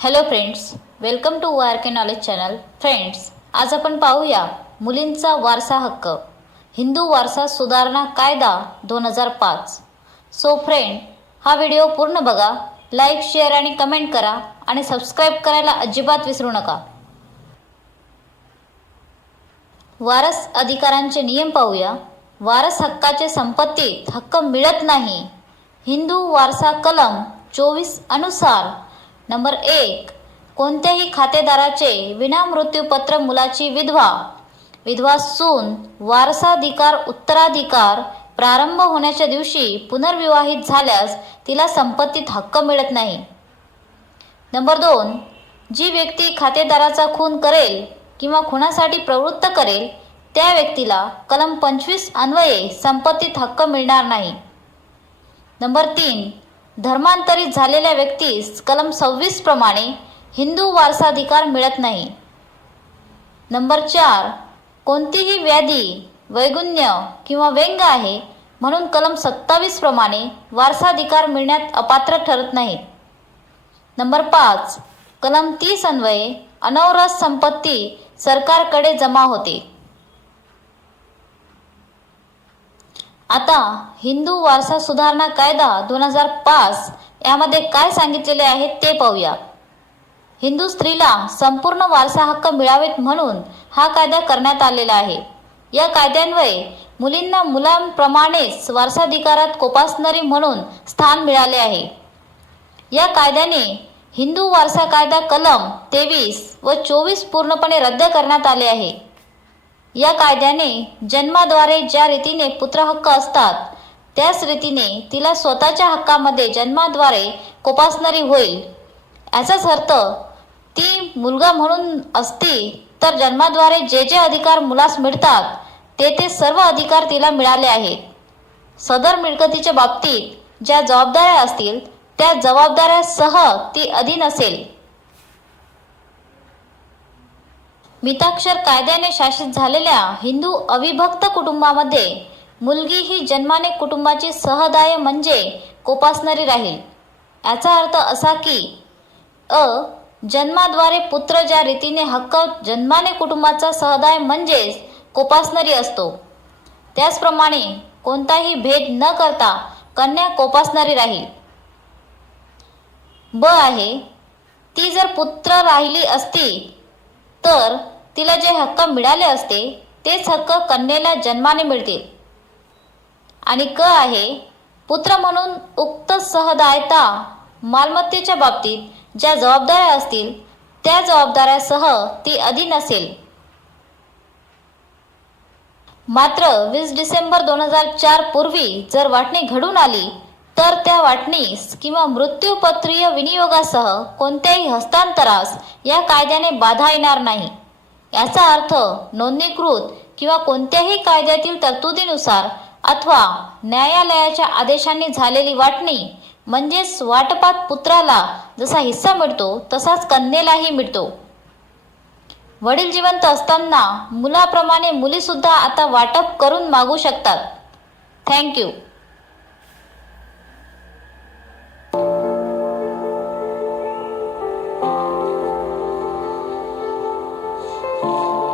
Hello friends welcome to R K knowledge channel friends आज आपण पाहूया मुलींचा वारसा हक्क. हिंदू वारसा सुधारणा कायदा दोन हजार पाच. सो फ्रेंड हा व्हिडिओ पूर्ण बघा लाईक शेअर आणि कमेंट करा आणि सबस्क्राईब करायला अजिबात विसरू नका. वारस अधिकारांचे नियम पाहूया. वारस हक्काचे संपत्तीत हक्क मिळत नाही. हिंदू वारसा कलम चोवीस अनुसार नंबर एक कोणत्याही खातेदाराचे विना मृत्यूपत्र मुलाची विधवा. विधवा सून वारसाधिकार उत्तराधिकार प्रारंभ होण्याच्या दिवशी पुनर्विवाहित झाल्यास तिला संपत्तीत हक्क मिळत नाही. नंबर दोन जी व्यक्ती खातेदाराचा खून करेल किंवा खुनासाठी प्रवृत्त करेल त्या व्यक्तीला कलम पंचवीस अन्वये संपत्तीत हक्क मिळणार नाही. नंबर तीन धर्मांतरित झालेल्या व्यक्तीस कलम सव्वीस प्रमाणे हिंदू वारसाधिकार मिळत नाही. नंबर चार कोणतीही व्याधी वैगुण्य किंवा व्यंग आहे म्हणून कलम सत्तावीस प्रमाणे वारसाधिकार मिळण्यात अपात्र ठरत नाहीत नंबर पाच कलम तीस अन्वये अनवरस संपत्ती सरकारकडे जमा होते. आता हिंदू वारसा सुधारणा कायदा दोन हजार पाच यामध्ये काय सांगितलेले आहे ते पाहूया. हिंदू स्त्रीला संपूर्ण वारसा हक्क मिळावेत म्हणून हा कायदा करण्यात आलेला आहे. या कायद्यान्वये मुलींना मुलांप्रमाणेच वारसाधिकारात कोपासणारी म्हणून स्थान मिळाले आहे. या कायद्याने हिंदू वारसा कायदा कलम तेवीस व चोवीस पूर्णपणे रद्द करण्यात आले आहे. या कायद्याने जन्माद्वारे ज्या रीतीने पुत्रहक्क असतात त्याच रीतीने तिला स्वतःच्या हक्कामध्ये जन्माद्वारे कोपासणारी होईल. याचाच अर्थ ती मुलगा म्हणून असती तर जन्माद्वारे जे जे अधिकार मुलास मिळतात ते ते सर्व अधिकार तिला मिळाले आहेत. सदर मिळकतीच्या बाबतीत ज्या जबाबदाऱ्या असतील त्या जबाबदाऱ्यासह ती अधीन असेल. मिताक्षर कायद्याने शासित झालेल्या हिंदू अविभक्त कुटुंबामध्ये मुलगी ही जन्माने कुटुंबाची सहदाय म्हणजे कोपासणारी राहील. याचा अर्थ असा की अ जन्माद्वारे पुत्र ज्या रीतीने हक्क जन्माने कुटुंबाचा सहदाय म्हणजेच कोपासणारी असतो. त्याचप्रमाणे कोणताही भेद न करता कन्या कोपासणारी राहील. ब आहे ती जर पुत्र राहिली असती तर तिला जे हक्क मिळाले असते तेच हक्क कन्येला जन्माने मिळतील. आणि क आहे पुत्र म्हणून उक्त सहदायता मालमत्तेच्या बाबतीत ज्या जबाबदाऱ्या असतील त्या जबाबदाऱ्यासह ती अधीन असेल. मात्र वीस डिसेंबर दोन हजार चार पूर्वी जर वाटणी घडून आली तर त्या वाटणीस किंवा मृत्यूपत्रीय विनियोगासह कोणत्याही हस्तांतरास या कायद्याने बाधा येणार नाही. याचा अर्थ नोंदणीकृत किंवा कोणत्याही कायद्यातील तरतुदीनुसार अथवा न्यायालयाच्या आदेशांनी झालेली वाटणी म्हणजेच वाटपात पुत्राला जसा हिस्सा मिळतो तसाच कन्येलाही मिळतो. वडील जिवंत असताना मुलाप्रमाणे मुलीसुद्धा आता वाटप करून मागू शकतात. थँक्यू.